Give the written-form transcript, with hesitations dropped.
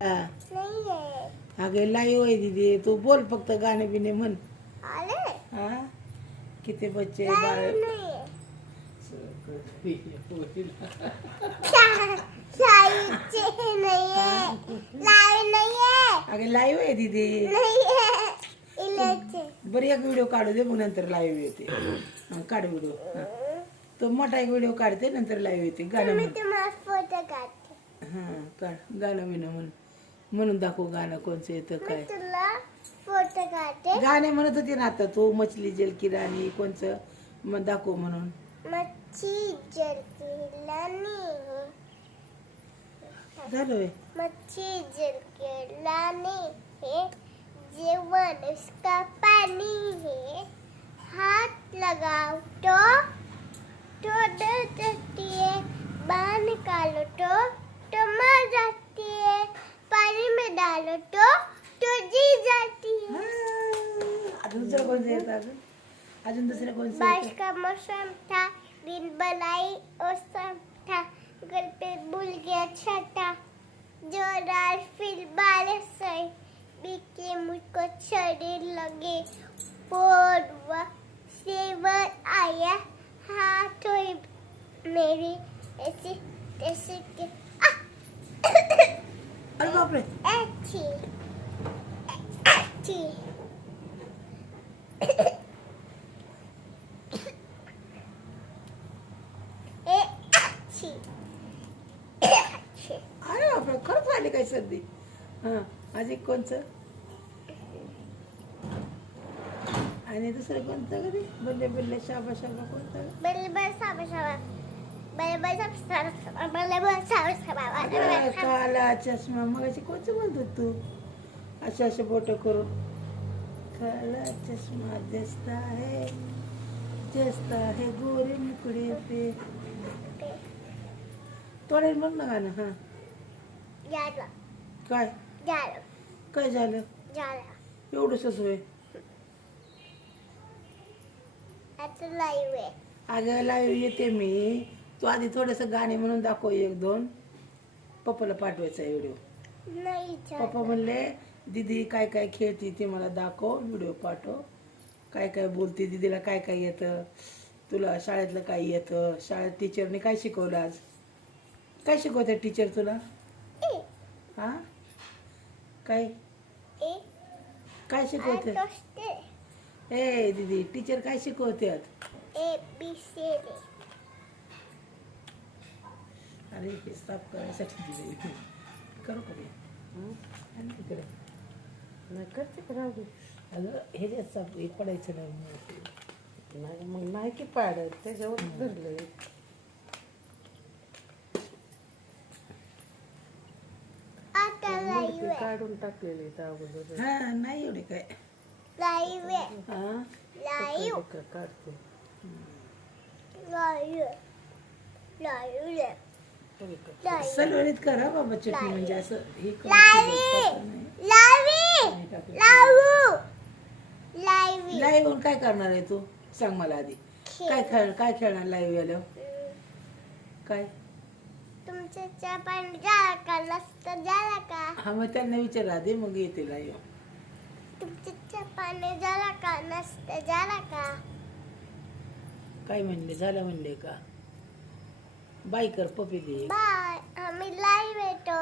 हा. नहीं है। अगं लाईव आहे दीदी, तू बोल फक्त गाणे बिणे म्हण. अरे हा किती बच्चे बाळ लाइव नहीं है। साइचे नहीं है। लाइव नहीं है। अगं लाईव्ह आहे दीदी. नहीं है। इलेचे बरं एक व्हिडिओ काढू दे, मग नंतर लाईव्ह येते. हा, काढ व्हिडिओ. हा. तो मोठा एक व्हिडिओ काढते, नंतर लाईव्ह येते. गाणं तुम्ही म्हण. तुम्हाला फोटो काढते. हा काढ गाणं बिणं म्हण, म्हणून दाखव गाणं कोणचं येतं मी काय. तुला फोटो काढते. गाणे म्हणत होती ना आता तू, मछली जल की राणी कोणचं मग दाखव म्हणून. मच्छी जलती लानी झालं होय. मच्छी जलती लानी है, जीवन उसका पानी है, हाथ लगाओ तो डर जाती है, बाहर निकालो तो मर जाती है, पानी में डालो तो जी जाती है। अजून दुसरं कोणतं येतं अजून? अजून दुसरं कोणतं बारिश येतं? का मौसम था, दिन बनाई औसम था, घर पे भूल गया छाता, जो रात फिर बारिश आई, बीके मुझको चढ़ने लगे, पोरवा सेवर आया, हाथों मेरी ऐसी ऐसी के अरे बापरे. अच्छी अच्छी अच्छी अच्छी अरे बापरे, खरंच आली काय सर्दी. हा अजून कोणचं आणि दुसरं कोणतं कधी बल्ले बल्ले शाबा शाबा कोणतं? बल्ले बल्ले साबा साबा बल्ले बल्ले साबा बल्ले बल्ले साबा अगं, साबा काला चष्मा मगाशी कोणचं म्हणत होत तू? असे असे बोट करून काला चष्मा जसता है गोरे मुकड़े पे. थोडे म्हण ना गाणं. हा झालं काय झालं काय झालं झालं एवढंच होय. आता लाईव्ह आहे. अगं लाईव्ह येते मी, तू आधी थोडंसं गाणे म्हणून दाखव एक दोन. पप्पाला पाठवायचा व्हिडिओ. नाही पप्पा म्हणले दीदी काय काय खेळती ते मला दाखव, व्हिडिओ पाठव. काय काय बोलते दीदीला, काय काय येतं तुला, शाळेतलं काय येतं, शाळेत टीचरने काय शिकवलं आज, काय शिकवते टीचर तुला? हा काय काय शिकवते? ए दीदी टीचर काय शिकवतात? ABC अरे हे साफ करायसाठी दिले करू का मी? आणि तिकडे नाही करते का राहू दे. अगं हे जे साफ हे पडायचं नाही. नाही मग नाही की पाडत त्याच्यावर धरलंय. आता लाईव्ह ते आहे. काढून टाकलेले त्या अगोदर. हा नाही एवढे काय. लाईव्ह आहे. हा लाईव्ह काढते लाईव्ह लाईव्ह आहे. लाईव्ह सलवणीत करा बाबा चटणी, म्हणजे असं हे करून लाईव्ह लाईव्ह लावू लाईव्ह लाईव्ह काय करणार आहे तू सांग मला आधी. काय खेळणार लाईव्ह आल्यावर? काय तुमच्या चहा पाणी झाला का? नाश्ता झाला का? हा मग त्यांना विचार आधी, मग येते लाईव्ह. तुमच्या चहा पाणी झाला का? नाश्ता झाला का? काय म्हणले, झालं म्हणले का? बाय कर पप्पी दे. बाय. आम्ही लाईव्ह येतो.